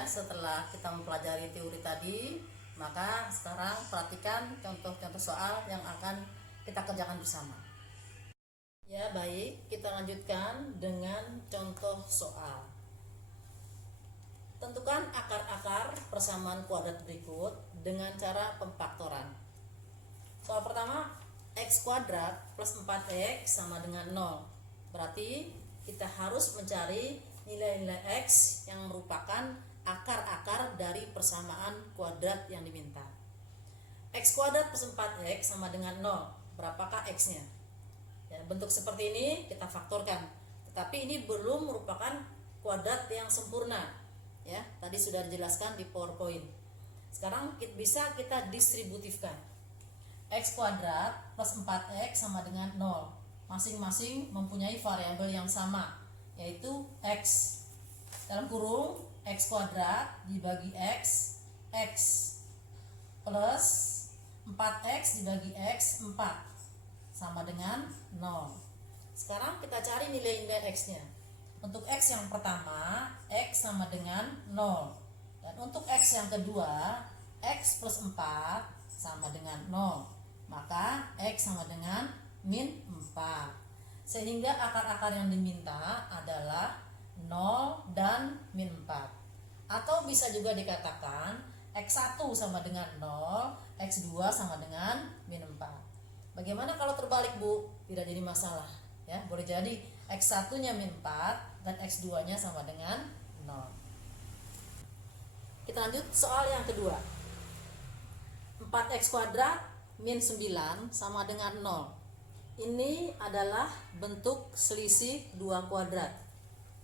ya, setelah kita mempelajari teori tadi, maka sekarang perhatikan contoh-contoh soal yang akan kita kerjakan bersama. Ya, baik, kita lanjutkan dengan contoh soal. Tentukan akar-akar persamaan kuadrat berikut dengan cara pemfaktoran. Soal pertama, x kuadrat plus 4x sama dengan 0. Berarti kita harus mencari nilai-nilai x yang merupakan akar-akar dari persamaan kuadrat yang diminta. X kuadrat plus 4x sama dengan 0. Berapakah x-nya? Ya, bentuk seperti ini kita faktorkan. Tetapi ini belum merupakan kuadrat yang sempurna. Ya, tadi sudah dijelaskan di PowerPoint. Sekarang bisa kita distributifkan. X kuadrat plus 4x sama dengan 0. Masing-masing mempunyai variabel yang sama, yaitu x. Dalam kurung x kuadrat dibagi x plus 4x dibagi x 4 sama dengan 0. Sekarang kita cari nilai-nilai x-nya. Untuk x yang pertama, x sama dengan 0. Dan untuk x yang kedua, x plus 4 sama dengan 0. Maka x sama dengan min 4. Sehingga akar-akar yang diminta adalah 0 dan min 4. Atau bisa juga dikatakan x1 sama dengan 0, x2 sama dengan min 4. Bagaimana kalau terbalik, Bu? Tidak jadi masalah, ya. Boleh jadi x1-nya min 4 dan x2-nya sama dengan 0. Kita lanjut soal yang kedua. 4x kuadrat min 9 sama dengan 0. Ini adalah bentuk selisih dua kuadrat.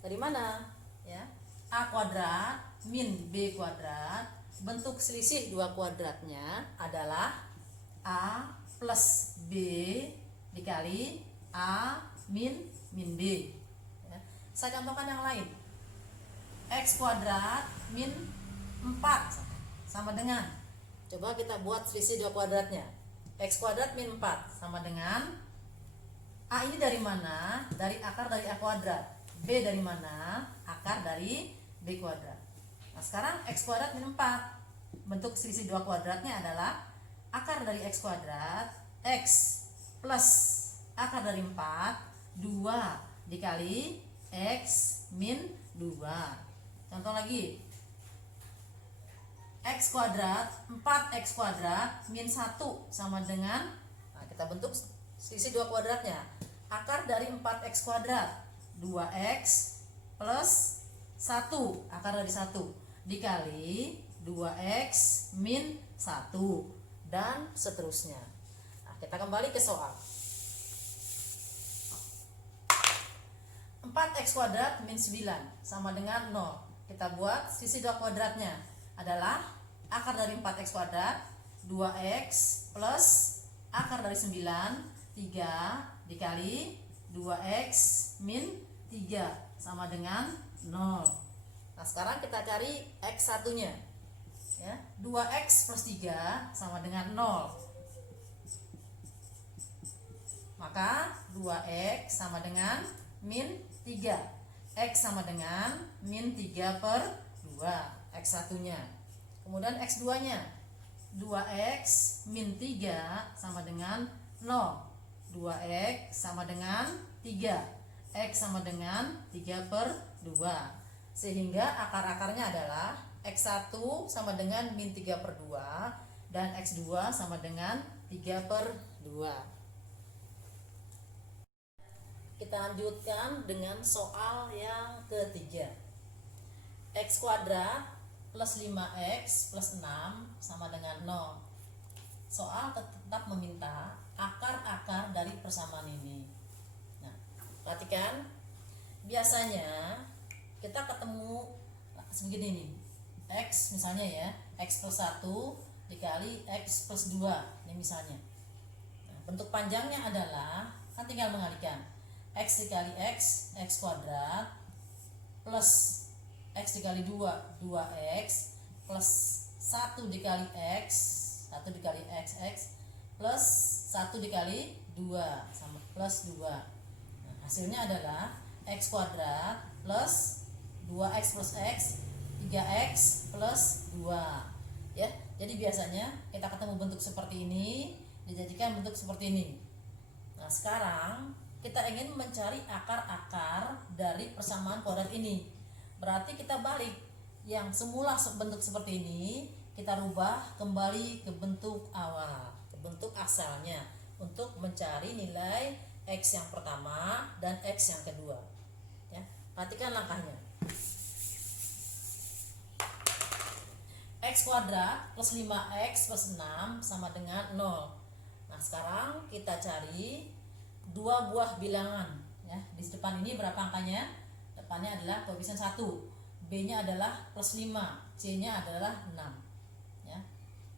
Dari mana? Ya. A kuadrat min B kuadrat. Bentuk selisih dua kuadratnya adalah A plus B dikali A min B. Ya. Saya contohkan yang lain. X kuadrat min 4 sama dengan, coba kita buat selisih dua kuadratnya. X kuadrat min 4 sama dengan, A ini dari mana? Dari akar dari A kuadrat. B dari mana? Akar dari B kuadrat. Nah, sekarang x kuadrat min 4. Bentuk selisih dua kuadratnya adalah akar dari x kuadrat x plus akar dari 4 2 dikali x min 2. Contoh lagi. X kuadrat 4x kuadrat min 1 sama dengan, nah, kita bentuk selisih dua kuadratnya. Akar dari 4x kuadrat 2x plus 1 akar dari 1 dikali 2x min 1 dan seterusnya. Nah, kita kembali ke soal. 4x kuadrat min 9 sama dengan 0. Kita buat sisi dua kuadratnya adalah akar dari 4x kuadrat 2x plus akar dari 9 3 dikali 2x min 3 sama dengan 0. Nah, sekarang kita cari x1 nya, ya. 2x plus 3 sama dengan 0. Maka 2x sama dengan min 3. X sama dengan min 3 per 2, x1 nya. Kemudian x2 nya 2x min 3 sama dengan 0. 2x sama dengan 3. X sama dengan 3 per 2. Sehingga akar-akarnya adalah x1 sama dengan min 3 per 2 dan x2 sama dengan 3 per 2. Kita lanjutkan dengan soal yang ketiga. X kuadrat plus 5x plus 6 sama dengan 0. Soal tetap meminta akar-akar dari persamaan ini. Nah, perhatikan. Biasanya kita ketemu segini nih. X misalnya ya, x plus 1 dikali x plus 2. Ini misalnya. Nah, bentuk panjangnya adalah, kan tinggal mengalihkan. X dikali x kuadrat plus x dikali 2 2x plus 1 dikali x 1 dikali x plus 1 dikali 2 sama plus 2. Nah, hasilnya adalah x kuadrat plus 2x plus x 3 3x plus 2 ya. Jadi biasanya kita ketemu bentuk seperti ini dijadikan bentuk seperti ini. Nah sekarang kita ingin mencari akar-akar dari persamaan kuadrat ini. Berarti kita balik, yang semula bentuk seperti ini kita rubah kembali ke bentuk awal, ke bentuk asalnya, untuk mencari nilai x yang pertama dan x yang kedua ya. Perhatikan langkahnya. X kuadrat plus 5x plus 6 sama dengan 0. Nah sekarang kita cari dua buah bilangan ya. Di depan ini berapa angkanya? Depannya adalah koefisien 1, B nya adalah plus 5, C nya adalah 6 ya.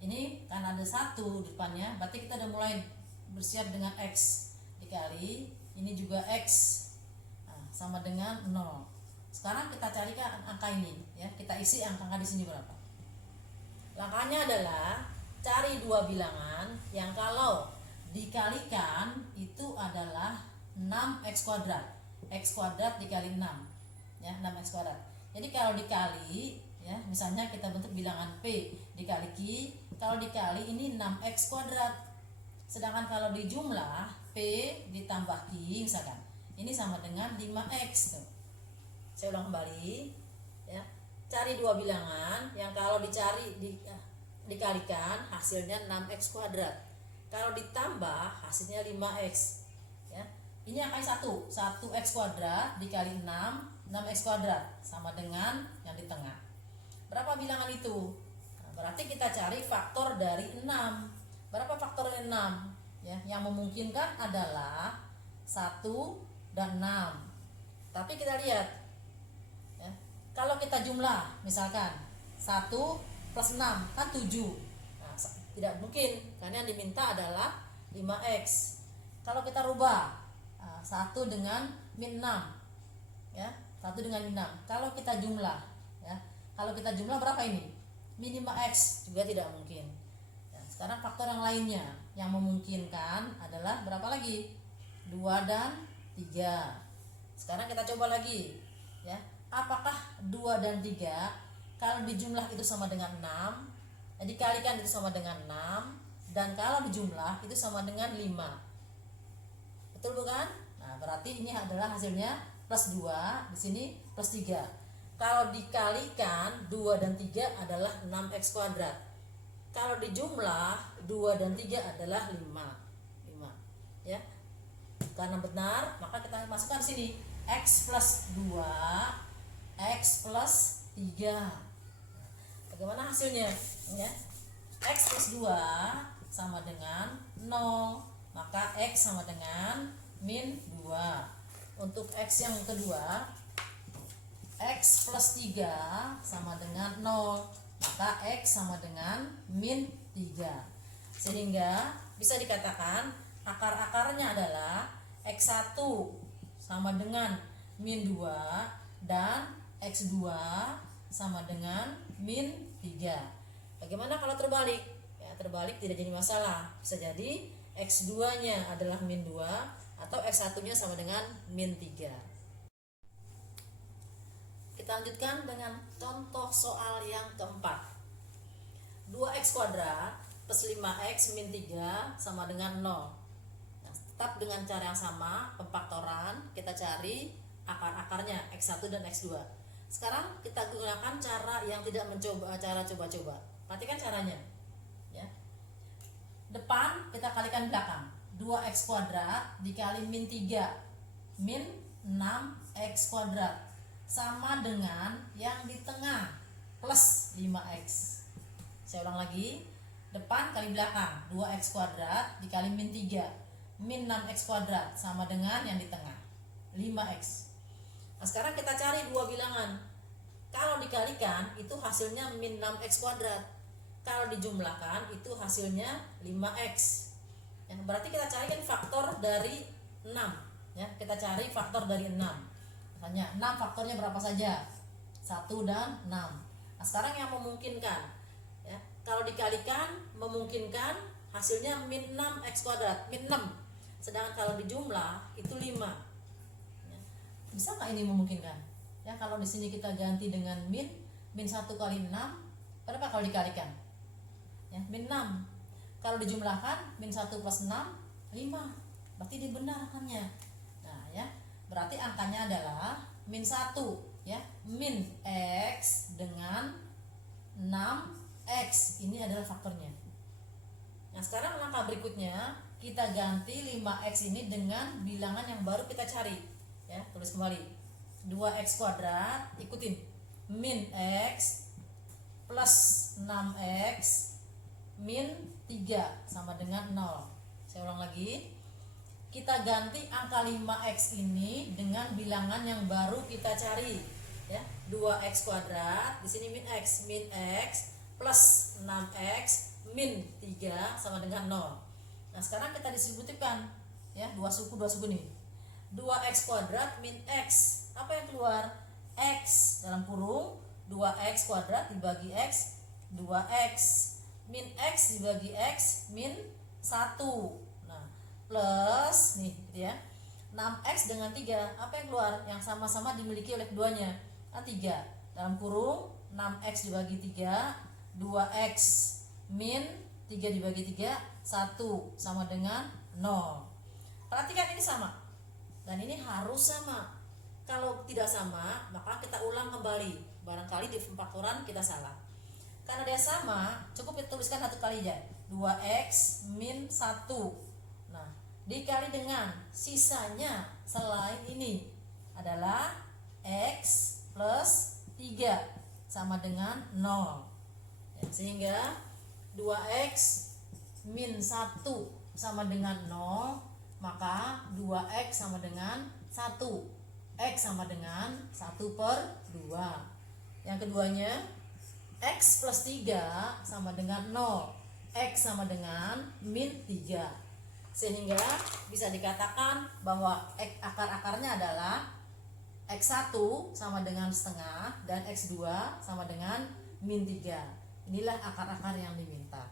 Ini karena ada 1 di depannya, berarti kita udah mulai bersiap dengan x dikali ini juga x, nah, sama dengan 0. Sekarang kita carikan angka ini ya, kita isi angka di sini berapa. Langkahnya adalah cari dua bilangan yang kalau dikalikan itu adalah 6x kuadrat. X kuadrat dikali 6 ya, 6x kuadrat. Jadi kalau dikali ya, misalnya kita bentuk bilangan P dikali Q, kalau dikali ini 6x kuadrat. Sedangkan kalau dijumlah P ditambah Q misalkan, ini sama dengan 5x tuh. Saya ulang kembali ya. Cari dua bilangan yang kalau dikalikan hasilnya 6x kuadrat. Kalau ditambah hasilnya 5x ya. Ini angka 1x kuadrat dikali 6x kuadrat sama dengan yang di tengah. Berapa bilangan itu? Nah, berarti kita cari faktor dari 6. Berapa faktor dari 6? Ya, yang memungkinkan adalah 1 dan 6. Tapi kita lihat ya, kalau kita jumlah misalkan 1 plus 6 kan 7. Nah, tidak mungkin karena yang diminta adalah 5x. Kalau kita rubah 1 dengan min 6 ya, 1 dengan min 6. Kalau kita jumlah ya, kalau kita jumlah berapa ini? Min 5x juga tidak mungkin. Ya, sekarang faktor yang lainnya yang memungkinkan adalah berapa lagi? 2 dan 3. Sekarang kita coba lagi ya. Apakah 2 dan 3 kalau dijumlah itu sama dengan 6, dikalikan itu sama dengan 6, dan kalau dijumlah itu sama dengan 5. Betul bukan? Nah, berarti ini adalah hasilnya plus 2, di sini plus 3. Kalau dikalikan 2 dan 3 adalah 6x kuadrat. Kalau dijumlah 2 dan 3 adalah 5 ya. Karena benar, maka kita masukkan sini x plus 2, x plus 3. Bagaimana hasilnya ya? X plus 2 sama dengan 0, maka x sama dengan min 2. Untuk x yang kedua, x plus 3 sama dengan 0, maka x sama dengan min 3. Sehingga bisa dikatakan akar-akarnya adalah x1 sama dengan min 2 dan x2 sama dengan min 3. Bagaimana kalau terbalik? Ya, terbalik tidak jadi masalah. Bisa jadi x2 nya adalah min 2 atau x1 nya sama dengan min 3. Kita lanjutkan dengan contoh soal yang keempat. 2x kuadrat plus 5x min 3 sama dengan 0. Nah, tetap dengan cara yang sama, pemfaktoran, kita cari akar-akarnya x1 dan x2. Sekarang kita gunakan cara yang tidak mencoba, cara coba-coba. Perhatikan caranya ya. Depan kita kalikan belakang. 2x kuadrat dikali min 3 min 6x kuadrat sama dengan yang di tengah plus 5x. Saya ulang lagi, depan kali belakang, 2x kuadrat dikali min 3 min 6x kuadrat sama dengan yang di tengah 5x. Nah sekarang kita cari dua bilangan. Kalau dikalikan itu hasilnya min 6x kuadrat, kalau dijumlahkan itu hasilnya 5x ya. Berarti kita carikan faktor dari 6 ya. Kita cari faktor dari 6. Misalnya 6 faktornya berapa saja? 1 dan 6. Nah sekarang yang memungkinkan ya, kalau dikalikan memungkinkan hasilnya min 6x kuadrat, min 6. Sedangkan kalau dijumlah itu 5 ya. Bisa nggak ini memungkinkan? Ya kalau di sini kita ganti dengan min, min 1 kali 6 berapa kalau dikalikan? Ya, min 6. Kalau dijumlahkan min 1 plus 6 5. Berarti dia benar angkanya. Nah, ya. Berarti angkanya adalah min 1, ya. Min X dengan 6X. Ini adalah faktornya. Nah, sekarang langkah berikutnya kita ganti 5X ini dengan bilangan yang baru kita cari. Ya, tulis kembali. 2X kuadrat, ikutin. Min X plus 6X min 3 sama dengan 0. Saya ulang lagi. Kita ganti angka 5X ini dengan bilangan yang baru kita cari, ya. 2X kuadrat, di sini min X plus 6X min 3 sama dengan 0. Nah, sekarang kita distributifkan, ya, dua suku nih. 2X kuadrat min X. Apa yang keluar? X dalam kurung 2X kuadrat dibagi X 2X min X dibagi X min 1. Nah, plus nih gitu ya, 6X dengan 3. Apa yang keluar? Yang sama-sama dimiliki oleh keduanya, 3 dalam kurung 6X dibagi 3 2X min 3 dibagi 3 1 sama dengan 0. Perhatikan ini sama dan ini harus sama. Kalau tidak sama, maka kita ulang kembali. Barangkali di faktoran kita salah. Karena dia sama, cukup kita tuliskan satu kali aja. 2X min 1. Nah, dikali dengan sisanya selain ini adalah X plus 3 sama dengan 0. Ya, sehingga 2X min 1 sama dengan 0, maka 2X sama dengan 1. X sama dengan 1/2. Yang keduanya, X plus 3 sama dengan 0. X sama dengan min 3. Sehingga bisa dikatakan bahwa akar-akarnya adalah X1 sama dengan setengah dan X2 sama dengan min 3. Inilah akar-akar yang diminta.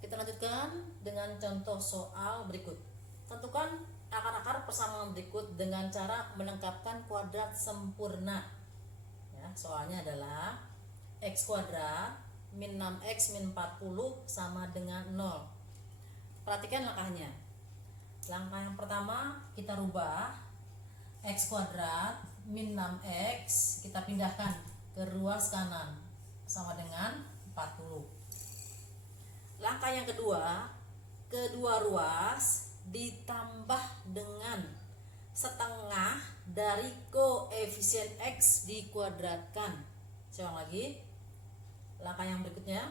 Kita lanjutkan dengan contoh soal berikut. Tentukan akar-akar persamaan berikut dengan cara melengkapkan kuadrat sempurna. Ya, soalnya adalah X kuadrat min 6X min 40 sama dengan 0. Perhatikan langkahnya. Langkah yang pertama kita rubah X kuadrat min 6X, kita pindahkan ke ruas kanan sama dengan 40. Langkah yang kedua, kedua ruas ditambah dengan setengah dari koefisien X dikuadratkan. Saya ulang lagi. Langkah yang berikutnya,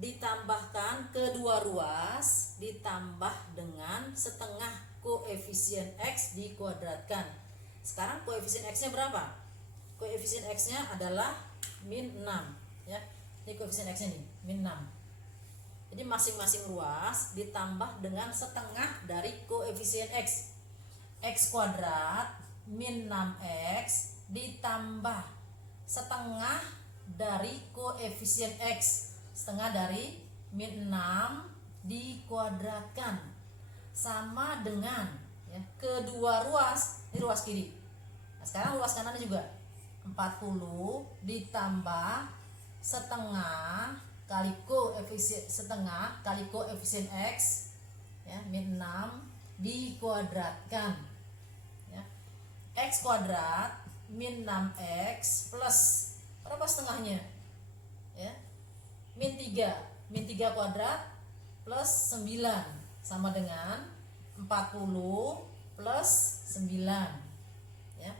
ditambahkan kedua ruas ditambah dengan setengah koefisien X dikuadratkan. Sekarang koefisien X-nya berapa? Koefisien X-nya adalah min 6, ya. Ini koefisien X-nya nih, min 6. Jadi masing-masing ruas ditambah dengan setengah dari koefisien X. X kuadrat min 6X ditambah setengah dari koefisien X. Setengah dari min 6 dikuadratkan sama dengan, ya, kedua ruas, ini ruas kiri. Nah, sekarang ruas kanannya juga 40 ditambah setengah kali koefisien X, ya, min 6 dikuadratkan, ya. X kuadrat min 6X plus berapa setengahnya, ya, min 3 kuadrat plus 9 sama dengan 40 plus 9, ya.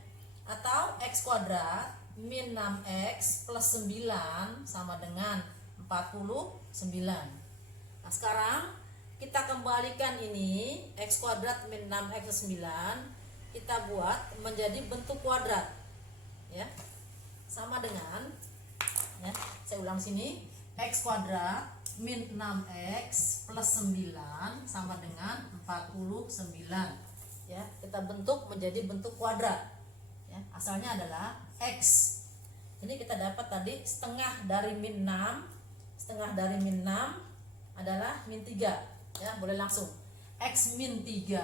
Atau X kuadrat min 6X plus 9 sama dengan 49. Nah, sekarang kita kembalikan ini X kuadrat min 6X plus 9, kita buat menjadi bentuk kuadrat, ya. Sama dengan, ya, saya ulang sini, X kuadrat min 6X plus 9 sama dengan 49, ya. Kita bentuk menjadi bentuk kuadrat, ya. Asalnya adalah X. Ini kita dapat tadi setengah dari min 6. Setengah dari min 6 adalah min 3, ya. Boleh langsung X min 3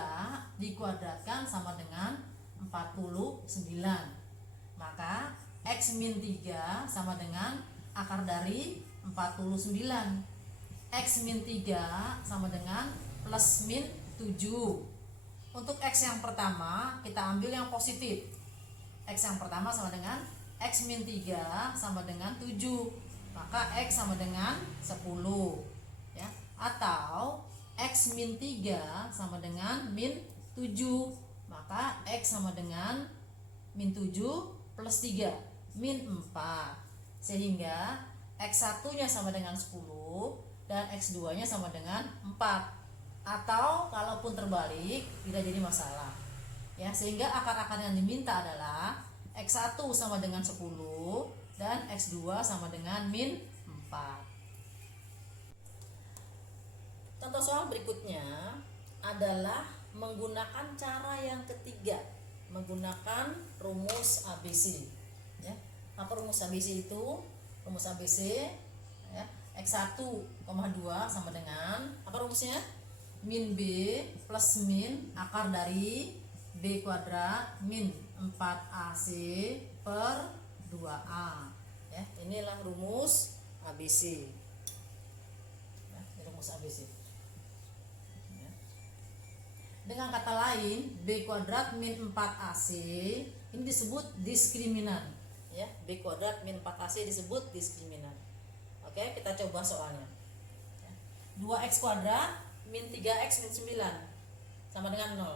dikuadratkan sama dengan 49. Maka X min 3 sama dengan akar dari 49. X min 3 sama dengan plus min 7. Untuk X yang pertama kita ambil yang positif. X yang pertama sama dengan X min 3 sama dengan 7. Maka X sama dengan 10 ya. Atau X min 3 sama dengan min 7. Maka X sama dengan min 7 plus 3 min 4. Sehingga X1 nya sama dengan 10 dan X2 nya sama dengan 4. Atau kalaupun terbalik tidak jadi masalah ya. Sehingga akar-akar yang diminta adalah X1 sama dengan 10 dan X2 sama dengan min 4. Contoh soal berikutnya adalah menggunakan cara yang ketiga, menggunakan rumus ABC ya. Apa rumus ABC itu? Rumus ABC ya, X1, 2 sama dengan apa rumusnya? Min B plus min akar dari B kuadrat min 4AC per 2A ya. Inilah rumus ABC ya, rumus ABC ya. Dengan kata lain, B kuadrat min 4AC ini disebut diskriminan ya. B kuadrat min 4AC disebut diskriminan. Oke, kita coba soalnya ya. 2x kuadrat min 3x min 9 sama dengan 0.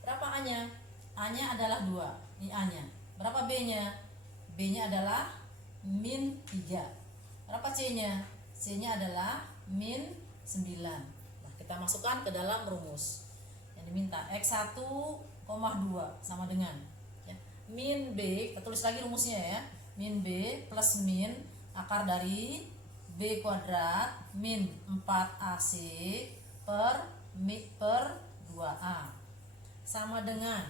Berapa A-nya? A-nya adalah 2. Ini A-nya. Berapa B-nya? B-nya adalah min 3. Berapa C-nya? C-nya adalah min 9. Nah, kita masukkan ke dalam rumus. Yang diminta X1, 2 sama dengan ya, min B, kita tulis lagi rumusnya ya. Min B plus min akar dari B kuadrat min 4AC per 2A sama dengan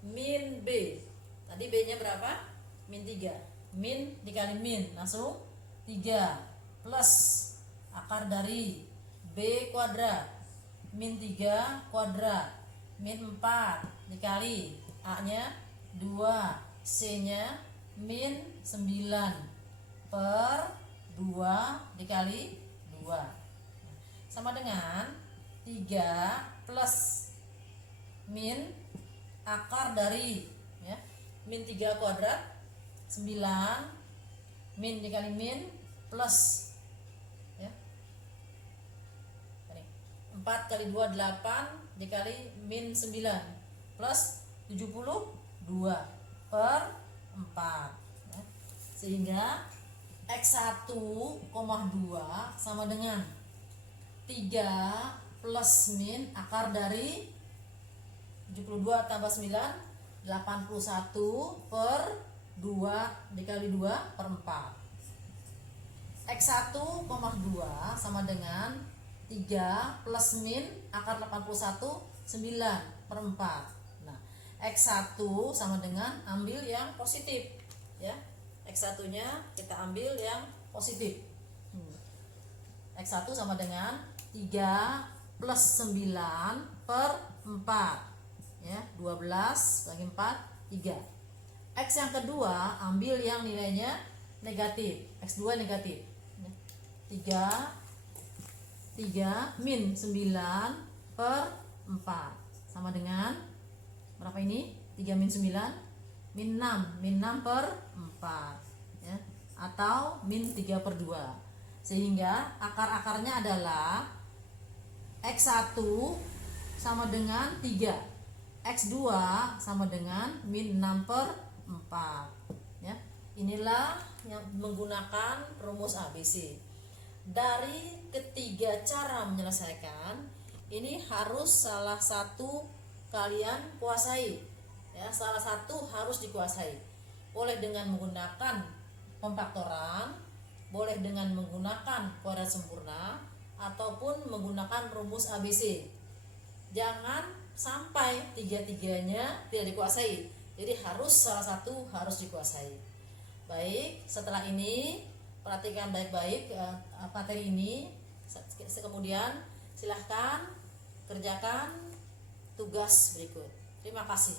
min B. Tadi B-nya berapa? Min 3. Min dikali min langsung 3 plus akar dari B kuadrat min 3 kuadrat min 4 dikali A-nya 2, C-nya min 9 per 2 dikali 2 sama dengan 3 plus min akar dari ya, min 3 kuadrat 9 min dikali min plus ya, 4 kali 2 8 dikali min 9 plus 72 per 4 ya. Sehingga X1, 2 sama dengan 3 plus min akar dari 72 tambah 9 81 per 2 dikali 2 per 4. X1, 2 sama dengan 3 plus min akar 81 9 per 4. Nah, X1 sama dengan ambil yang positif ya. X1 nya kita ambil yang positif. X1 sama dengan 3 plus 9 per 4 ya, 12 bagi 4 3. X yang kedua ambil yang nilainya negatif, X2 negatif 3 min 9 per 4 sama dengan berapa ini? 3 min 9 min 6 per 4 ya, atau min 3 per 2. Sehingga akar-akarnya adalah X1 sama dengan 3, X2 sama dengan min 6 per 4 ya. Inilah yang menggunakan rumus ABC. Dari ketiga cara menyelesaikan ini harus salah satu kalian kuasai ya, salah satu harus dikuasai. Boleh dengan menggunakan pemfaktoran, boleh dengan menggunakan kuadrat sempurna, ataupun menggunakan rumus ABC. Jangan sampai tiga-tiganya tidak dikuasai. Jadi harus salah satu harus dikuasai. Baik, setelah ini perhatikan baik-baik materi ini. Kemudian silahkan kerjakan tugas berikut. Terima kasih.